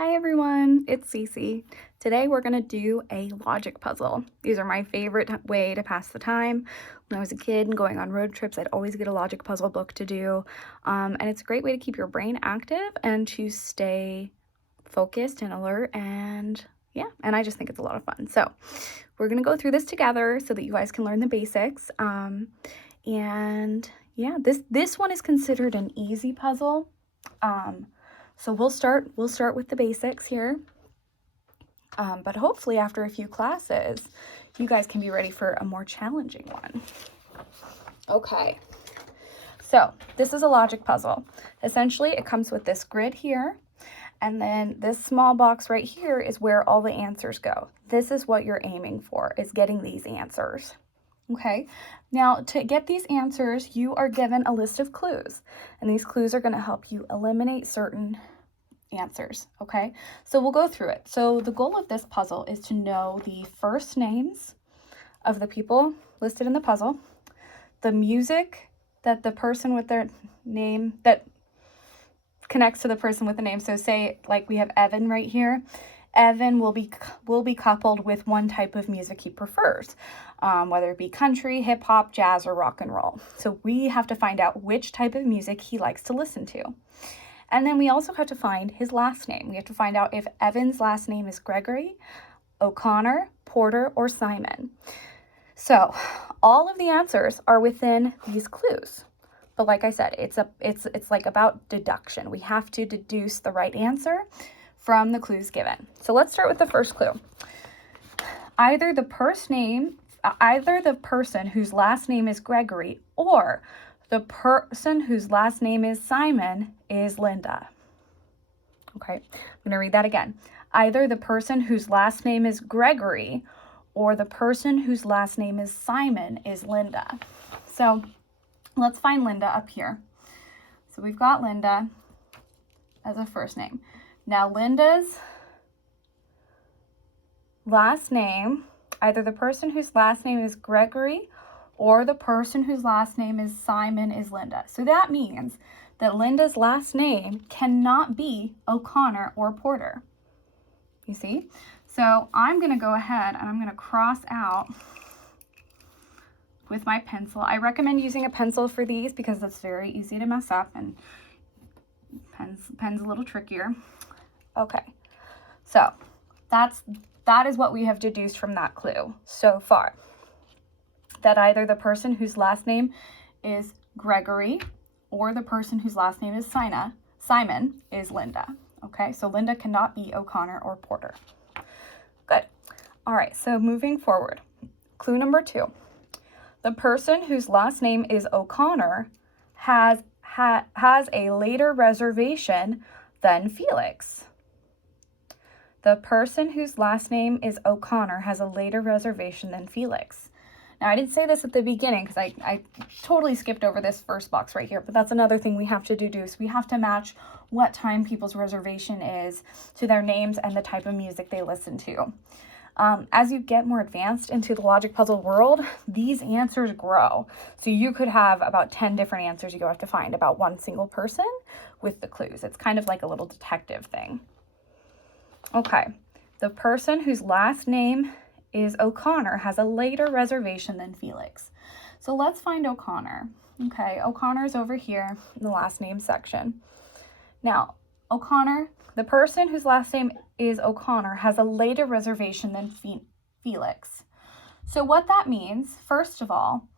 Hi everyone, it's Cece. Today we're going to do a logic puzzle. These are my favorite way to pass the time. When I was a kid and going on road trips, I'd always get a logic puzzle book to do. And it's a great way to keep your brain active and to stay focused and alert, and I just think it's a lot of fun. So we're going to go through this together so that you guys can learn the basics. This one is considered an easy puzzle. So we'll start with the basics here. But hopefully after a few classes, you guys can be ready for a more challenging one. Okay. So this is a logic puzzle. Essentially, it comes with this grid here, and then this small box right here is where all the answers go. This is what you're aiming for, is getting these answers. Okay, now to get these answers, you are given a list of clues, and these clues are going to help you eliminate certain answers. Okay, so we'll go through it. So the goal of this puzzle is to know the first names of the people listed in the puzzle, the music that the person with their name that connects to the person with the name. So say like we have Evan right here. Evan will be coupled with one type of music he prefers, whether it be country, hip hop, jazz, or rock and roll. So we have to find out which type of music he likes to listen to. And then we also have to find his last name. We have to find out if Evan's last name is Gregory, O'Connor, Porter, or Simon. So all of the answers are within these clues. But like I said, it's like about deduction. We have to deduce the right answer from the clues given. So let's start with the first clue. Either the person whose last name is Gregory or the person whose last name is Simon is Linda. Okay, I'm going to read that again. Either the person whose last name is Gregory or the person whose last name is Simon is Linda. So let's find Linda up here. So we've got Linda as a first name. Now Linda's last name, either the person whose last name is Gregory or the person whose last name is Simon is Linda. So that means that Linda's last name cannot be O'Connor or Porter. You see? So I'm going to go ahead and I'm going to cross out with my pencil. I recommend using a pencil for these because it's very easy to mess up, and pen's a little trickier. Okay, so that is what we have deduced from that clue so far. That either the person whose last name is Gregory or the person whose last name is Simon is Linda. Okay, so Linda cannot be O'Connor or Porter. Good. All right, so moving forward. Clue number 2. The person whose last name is O'Connor has a later reservation than Felix. The person whose last name is O'Connor has a later reservation than Felix. Now, I didn't say this at the beginning because I totally skipped over this first box right here, but that's another thing we have to deduce. We have to match what time people's reservation is to their names and the type of music they listen to. As you get more advanced into the logic puzzle world, these answers grow. So you could have about 10 different answers you have to find about one single person with the clues. It's kind of like a little detective thing. Okay, the person whose last name is O'Connor has a later reservation than Felix. So let's find O'Connor. Okay, O'Connor's over here in the last name section. Now, O'Connor, the person whose last name is O'Connor, has a later reservation than Felix. So what that means, first of all,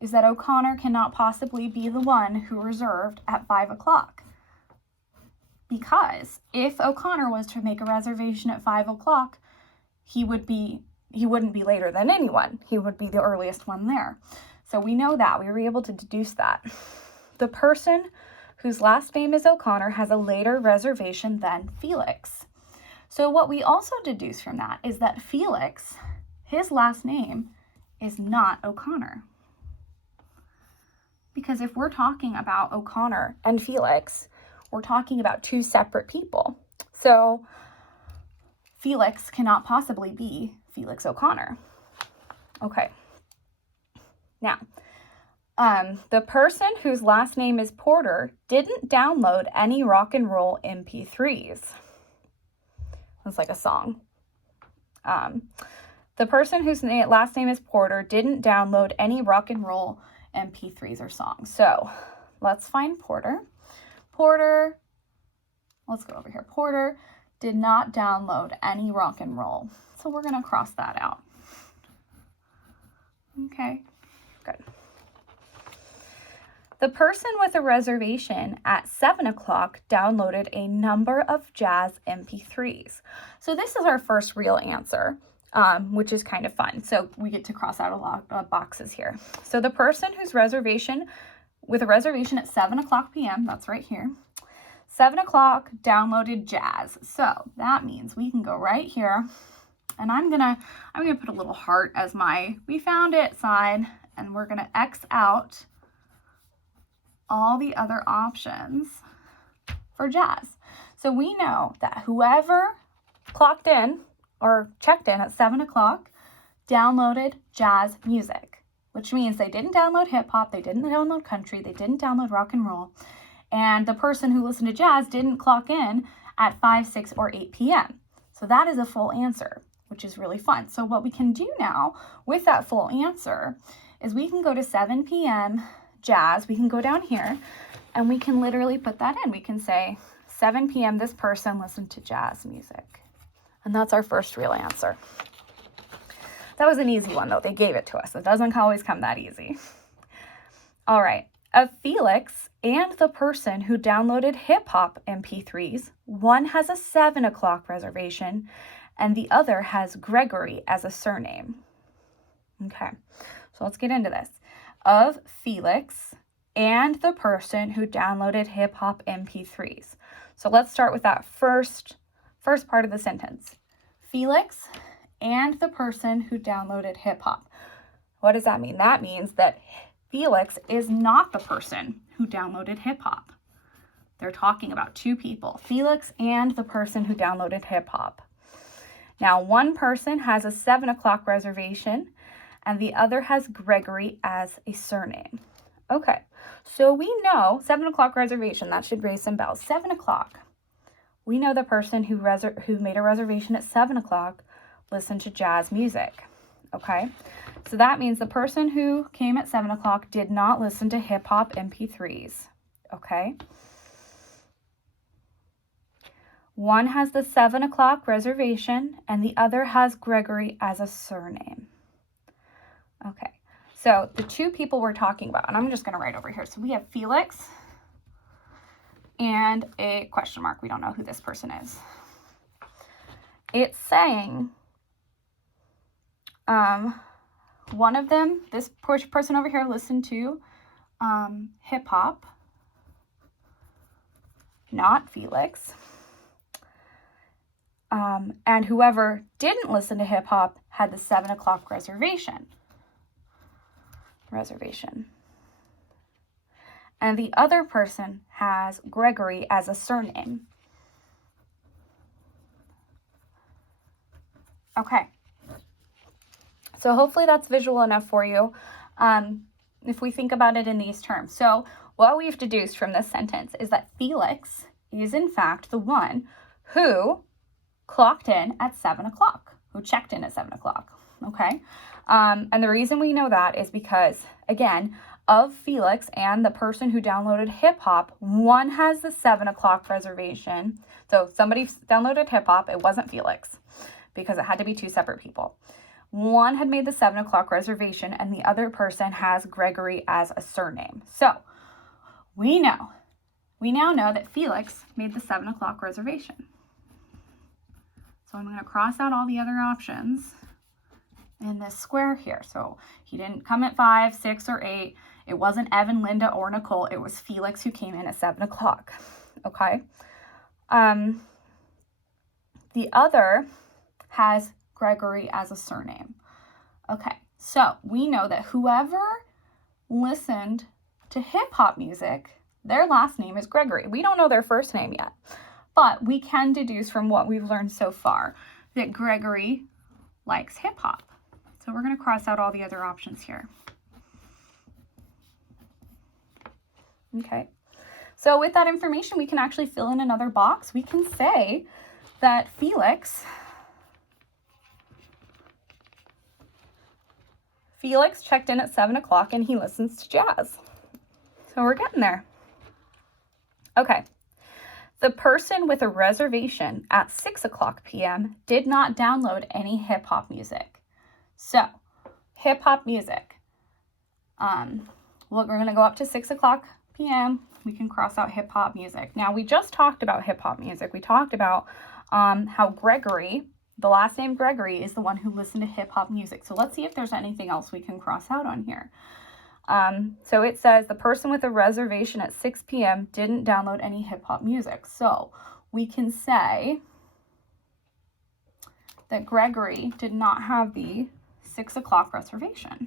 is that O'Connor cannot possibly be the one who reserved at 5 o'clock. Because if O'Connor was to make a reservation at 5 o'clock, he wouldn't be later than anyone. He would be the earliest one there. So we know that. We were able to deduce that. The person whose last name is O'Connor has a later reservation than Felix. So what we also deduce from that is that Felix, his last name is not O'Connor. Because if we're talking about O'Connor and Felix, we're talking about two separate people. So Felix cannot possibly be Felix O'Connor. Okay. Now, the person whose last name is Porter didn't download any rock and roll MP3s. It's like a song. The person whose last name is Porter didn't download any rock and roll MP3s or songs. So let's find Porter. Porter, let's go over here. Porter did not download any rock and roll. So we're going to cross that out. Okay, good. The person with a reservation at 7 o'clock downloaded a number of jazz MP3s. So this is our first real answer, which is kind of fun. So we get to cross out a lot of boxes here. So the person whose reservation, with a reservation at 7 o'clock p.m., that's right here, 7 o'clock downloaded jazz. So that means we can go right here, and I'm gonna put a little heart as my we found it sign, and we're gonna X out all the other options for jazz. So we know that whoever clocked in or checked in at 7 o'clock downloaded jazz music, which means they didn't download hip hop, they didn't download country, they didn't download rock and roll, and the person who listened to jazz didn't clock in at 5, 6, or 8 p.m. So that is a full answer, which is really fun. So what we can do now with that full answer is we can go to 7 p.m. jazz, we can go down here and we can literally put that in. We can say 7 p.m. this person listened to jazz music. And that's our first real answer. That was an easy one though. They gave it to us. It doesn't always come that easy. All right. Of Felix and the person who downloaded hip hop MP3s, one has a 7 o'clock reservation and the other has Gregory as a surname. Okay. So let's get into this. Of Felix and the person who downloaded hip hop MP3s. So let's start with that first part of the sentence. Felix and the person who downloaded hip hop. What does that mean? That means that Felix is not the person who downloaded hip hop. They're talking about two people, Felix and the person who downloaded hip hop. Now, one person has a 7 o'clock reservation and the other has Gregory as a surname. Okay, so we know 7 o'clock reservation, that should raise some bells. 7 o'clock. We know the person who made a reservation at 7 o'clock listened to jazz music. Okay, so that means the person who came at 7 o'clock did not listen to hip hop MP3s. Okay. One has the 7 o'clock reservation and the other has Gregory as a surname. Okay, so the two people we're talking about, and I'm just going to write over here. So we have Felix and a question mark. We don't know who this person is. It's saying one of them, this person over here, listened to hip hop, not Felix. And whoever didn't listen to hip hop had the 7 o'clock reservation. And the other person has Gregory as a surname. Okay. So hopefully that's visual enough for you. If we think about it in these terms. So what we've deduced from this sentence is that Felix is in fact the one who clocked in at 7 o'clock, who checked in at 7 o'clock. Okay. And the reason we know that is because, again, of Felix and the person who downloaded hip hop, one has the 7 o'clock reservation. So somebody downloaded hip hop. It wasn't Felix because it had to be two separate people. One had made the 7 o'clock reservation and the other person has Gregory as a surname. So we now know that Felix made the 7 o'clock reservation. So I'm going to cross out all the other options in this square here. So he didn't come at 5, 6, or 8. It wasn't Evan, Linda, or Nicole. It was Felix who came in at 7 o'clock. Okay. The other has Gregory as a surname. Okay. So we know that whoever listened to hip hop music, their last name is Gregory. We don't know their first name yet, but we can deduce from what we've learned so far that Gregory likes hip hop. So we're going to cross out all the other options here. Okay. So with that information, we can actually fill in another box. We can say that Felix checked in at 7 o'clock and he listens to jazz. So we're getting there. Okay. The person with a reservation at 6 o'clock p.m. did not download any hip hop music. So, hip hop music. We're going to go up to 6 o'clock p.m. We can cross out hip hop music. Now, we just talked about hip hop music. We talked about how Gregory, the last name Gregory, is the one who listened to hip hop music. So let's see if there's anything else we can cross out on here. So it says the person with a reservation at 6 p.m. didn't download any hip hop music. So we can say that Gregory did not have the 6 o'clock reservation.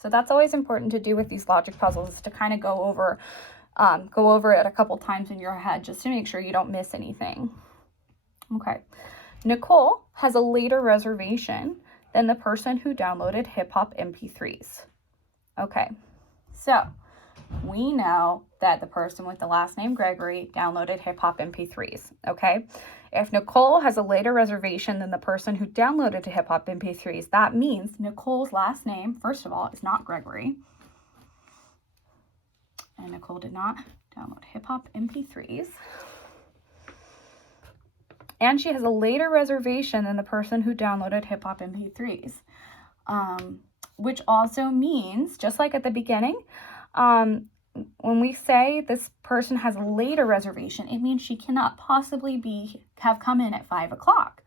So that's always important to do with these logic puzzles, to kind of go over it a couple times in your head just to make sure you don't miss anything. Okay. Nicole has a later reservation than the person who downloaded hip hop MP3s. Okay. So we know that the person with the last name Gregory downloaded hip hop MP3s. Okay. If Nicole has a later reservation than the person who downloaded hip hop MP3s, that means Nicole's last name, first of all, is not Gregory. And Nicole did not download hip hop MP3s. And she has a later reservation than the person who downloaded hip hop MP3s. Which also means, just like at the beginning, when we say this person has a later reservation, it means she cannot possibly have come in at 5 o'clock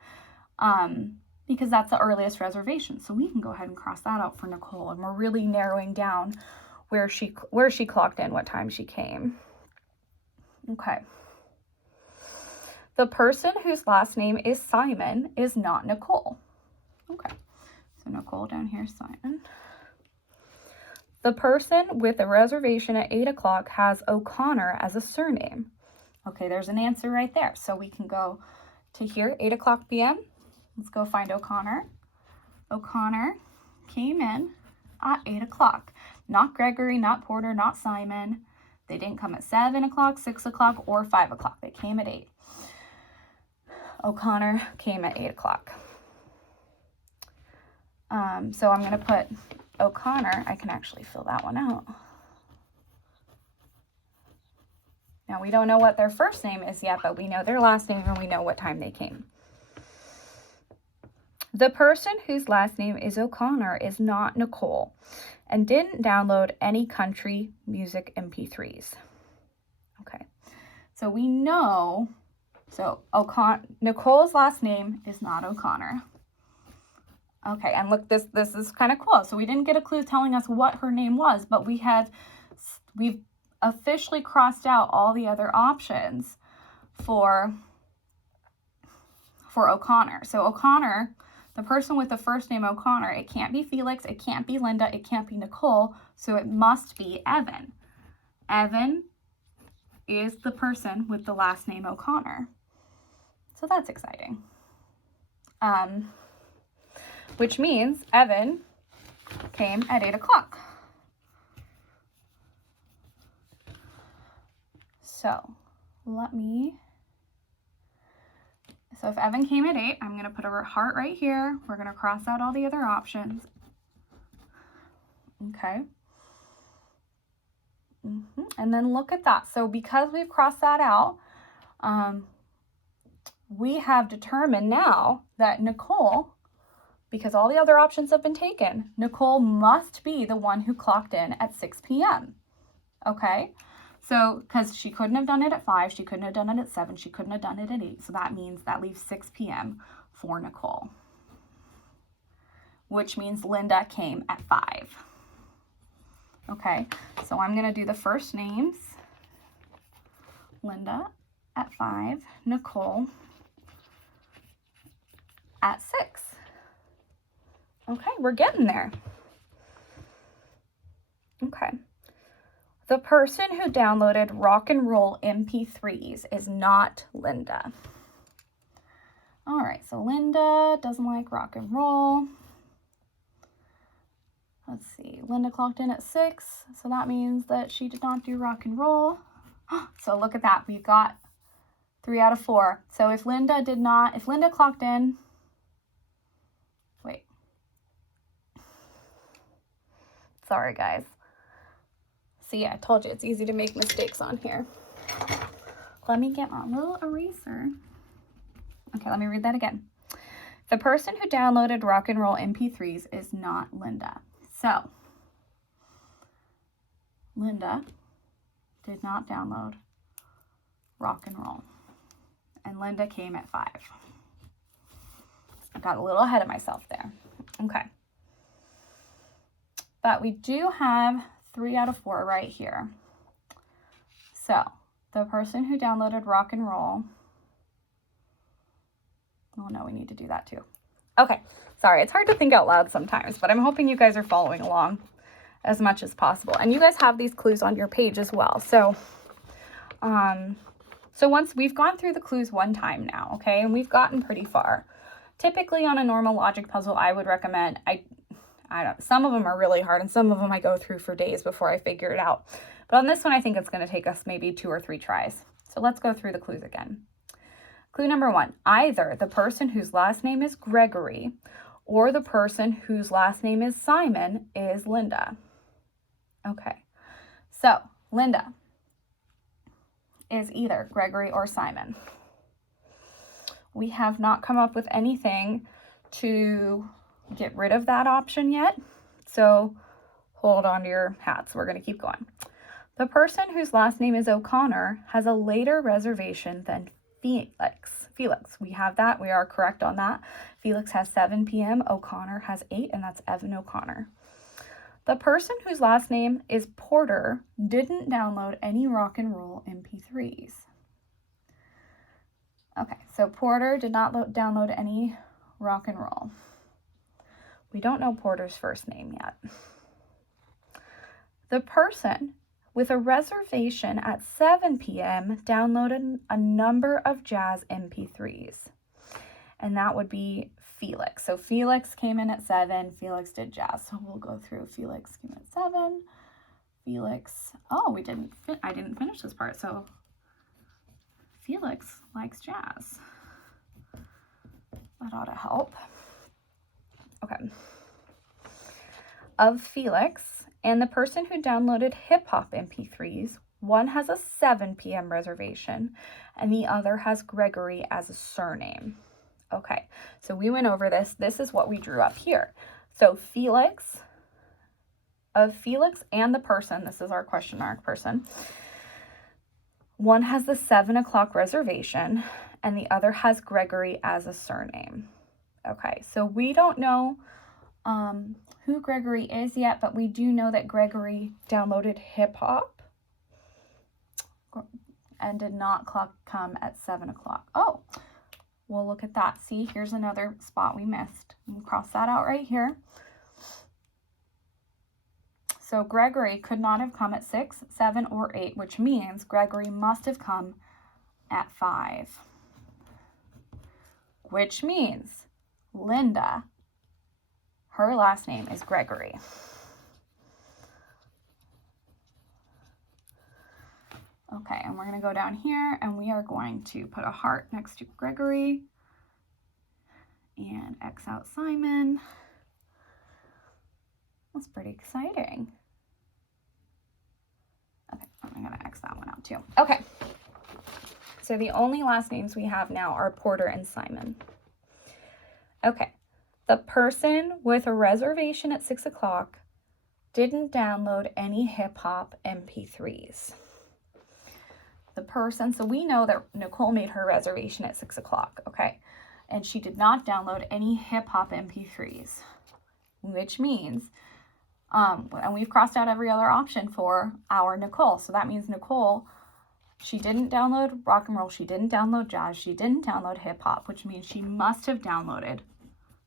because that's the earliest reservation. So we can go ahead and cross that out for Nicole, and we're really narrowing down where she clocked in, what time she came. Okay. The person whose last name is Simon is not Nicole. Okay. So Nicole down here, Simon. The person with a reservation at 8 o'clock has O'Connor as a surname. Okay, there's an answer right there. So we can go to here, 8 o'clock p.m. Let's go find O'Connor. O'Connor came in at 8 o'clock. Not Gregory, not Porter, not Simon. They didn't come at 7 o'clock, 6 o'clock, or 5 o'clock. They came at 8. O'Connor came at 8 o'clock. So I'm going to put O'Connor. I can actually fill that one out. Now, we don't know what their first name is yet, but we know their last name and we know what time they came. The person whose last name is O'Connor is not Nicole and didn't download any country music MP3s. Okay, so we know, Nicole's last name is not O'Connor. Okay, and look, this is kind of cool. So we didn't get a clue telling us what her name was, but we've officially crossed out all the other options for O'Connor. So O'Connor, the person with the first name O'Connor, it can't be Felix, it can't be Linda, it can't be Nicole, so it must be Evan. Evan is the person with the last name O'Connor. So that's exciting. Which means Evan came at 8 o'clock. So if Evan came at 8, I'm going to put a heart right here. We're going to cross out all the other options. Okay. And then look at that. So because we've crossed that out, we have determined now that Nicole, because all the other options have been taken, Nicole must be the one who clocked in at 6 p.m. Okay? So, because she couldn't have done it at 5, she couldn't have done it at 7, she couldn't have done it at 8. So that means that leaves 6 p.m. for Nicole. Which means Linda came at 5. Okay, so I'm going to do the first names. Linda at 5, Nicole at 6. Okay, we're getting there. Okay. The person who downloaded rock and roll MP3s is not Linda. All right, so Linda doesn't like rock and roll. Let's see, Linda clocked in at 6, so that means that she did not do rock and roll. So look at that, we've got 3 out of 4. So if Linda clocked in, wait. Sorry, guys. See, I told you it's easy to make mistakes on here. Let me get my little eraser. Okay, let me read that again. The person who downloaded rock and roll MP3s is not Linda. So, Linda did not download rock and roll. And Linda came at 5. I got a little ahead of myself there. Okay. But we do have 3 out of 4 right here. So, the person who downloaded rock and roll. Oh no, we need to do that too. Okay, sorry, it's hard to think out loud sometimes, but I'm hoping you guys are following along as much as possible. And you guys have these clues on your page as well. So, once we've gone through the clues one time now, okay, and we've gotten pretty far. Typically on a normal logic puzzle, I would recommend, some of them are really hard and some of them I go through for days before I figure it out. But on this one, I think it's going to take us maybe 2 or 3 tries. So let's go through the clues again. Clue number 1, either the person whose last name is Gregory or the person whose last name is Simon is Linda. Okay, so Linda is either Gregory or Simon. We have not come up with anything to get rid of that option yet, so hold on to your hats. We're going to keep going. The person whose last name is O'Connor has a later reservation than Felix. We have that. We are correct on that. Felix has 7 p.m. O'Connor has 8, and that's Evan O'Connor. The person whose last name is Porter didn't download any rock and roll MP3s. Okay, so Porter did not download any rock and roll. We don't know Porter's first name yet. The person with a reservation at 7 p.m. downloaded a number of jazz MP3s. And that would be Felix. So Felix came in at 7. Felix did jazz. So we'll go through. Felix came at 7. Felix. Oh, I didn't finish this part. So Felix likes jazz. That ought to help. Okay. Of Felix and the person who downloaded hip-hop MP3s, one has a 7 p.m. reservation and the other has Gregory as a surname. Okay, so we went over this. This is what we drew up here. So of Felix and the person, this is our question mark person, one has the 7 o'clock reservation and the other has Gregory as a surname. Okay, so we don't know who Gregory is yet, but we do know that Gregory downloaded hip hop and did not come at 7 o'clock. Oh, well, look at that. See, here's another spot we missed. We'll cross that out right here. So Gregory could not have come at 6, 7, or 8, which means Gregory must have come at 5. Which means Linda, her last name is Gregory. Okay, and we're going to go down here and we are going to put a heart next to Gregory and X out Simon. That's pretty exciting. Okay, I'm going to X that one out too. Okay, so the only last names we have now are Porter and Simon. Okay, the person with a reservation at 6 o'clock didn't download any hip-hop MP3s. The person, so we know that Nicole made her reservation at 6 o'clock, okay? And she did not download any hip-hop MP3s, which means, and we've crossed out every other option for our Nicole. So that means Nicole, she didn't download rock and roll, she didn't download jazz, she didn't download hip-hop, which means she must have downloaded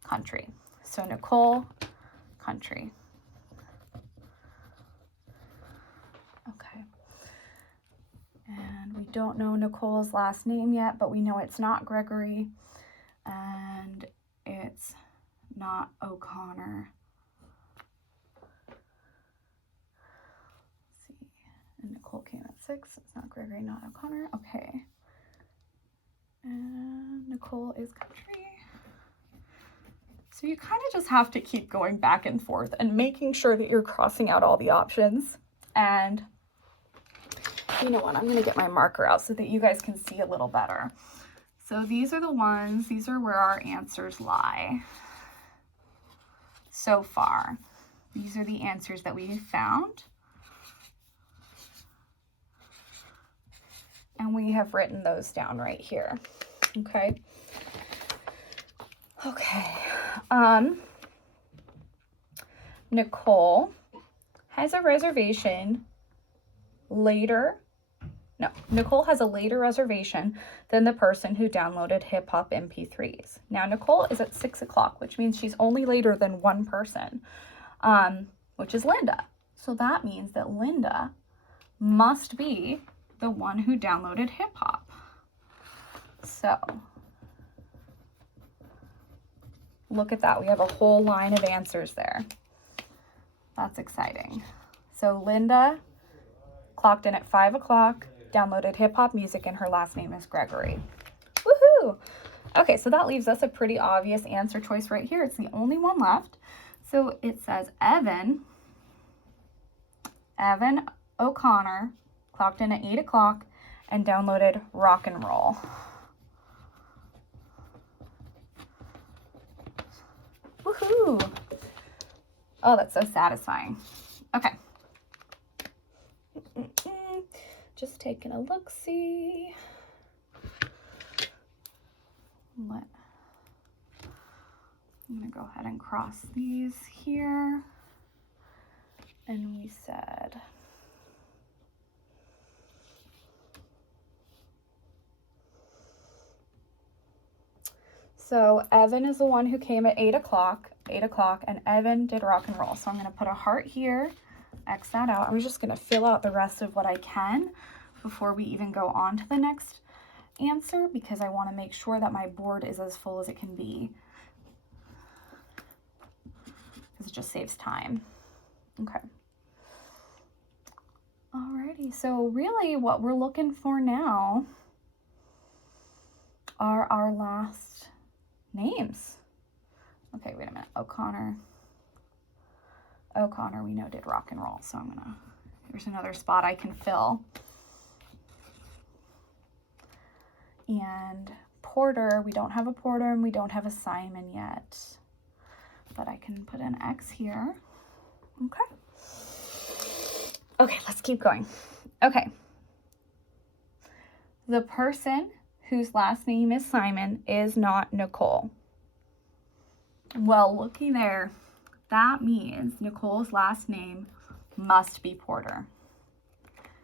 country. So Nicole, country. Okay. And we don't know Nicole's last name yet, but we know it's not Gregory and it's not O'Connor. Let's see. And Nicole came at 6. It's not Gregory, not O'Connor. Okay. Nicole is country. So you kind of just have to keep going back and forth and making sure that you're crossing out all the options. And you know what? I'm going to get my marker out so that you guys can see a little better. So these are the ones, these are where our answers lie so far. These are the answers that we found. And we have written those down right here. Okay. Okay. Nicole has a reservation later. No, Nicole has a later reservation than the person who downloaded hip hop MP3s. Now, Nicole is at 6 o'clock, which means she's only later than one person, which is Linda. So that means that Linda must be the one who downloaded hip hop. So look at that. We have a whole line of answers there. That's exciting. So Linda clocked in at 5 o'clock, downloaded hip hop music, and her last name is Gregory. Woohoo! Okay, so that leaves us a pretty obvious answer choice right here. It's the only one left. So it says Evan O'Connor clocked in at 8 o'clock and downloaded rock and roll. Woohoo! Oh, that's so satisfying. Okay. Just taking a look-see. I'm gonna go ahead and cross these here. And we said so Evan is the one who came at 8 o'clock, and Evan did rock and roll. So I'm gonna put a heart here, X that out. I'm just gonna fill out the rest of what I can before we even go on to the next answer, because I wanna make sure that my board is as full as it can be, because it just saves time. Okay. Alrighty, so really what we're looking for now are our last names. Okay, wait a minute. O'Connor, we know did rock and roll, so here's another spot I can fill. And Porter, we don't have a Porter and we don't have a Simon yet, but I can put an X here. Okay. Okay, let's keep going. Okay. The person whose last name is Simon is not Nicole. Well, looky there. That means Nicole's last name must be Porter,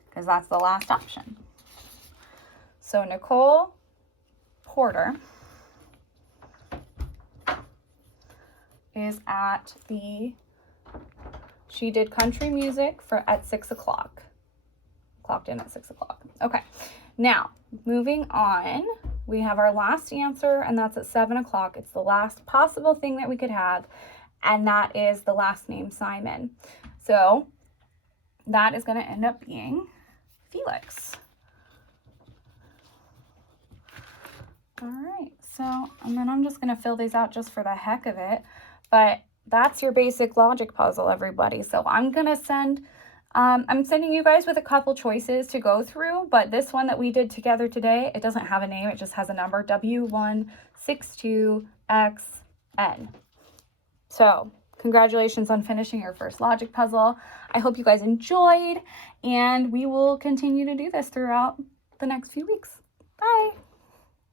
because that's the last option. So Nicole Porter is at she did country music at 6 o'clock. Clocked in at 6 o'clock. Okay, now moving on, we have our last answer, and that's at 7 o'clock. It's the last possible thing that we could have, and that is the last name Simon. So that is going to end up being Felix. All right, so, and then I'm just going to fill these out just for the heck of it, but that's your basic logic puzzle, everybody. So I'm going to I'm sending you guys with a couple choices to go through, but this one that we did together today, it doesn't have a name, it just has a number, W162XN. So congratulations on finishing your first logic puzzle. I hope you guys enjoyed, and we will continue to do this throughout the next few weeks. Bye.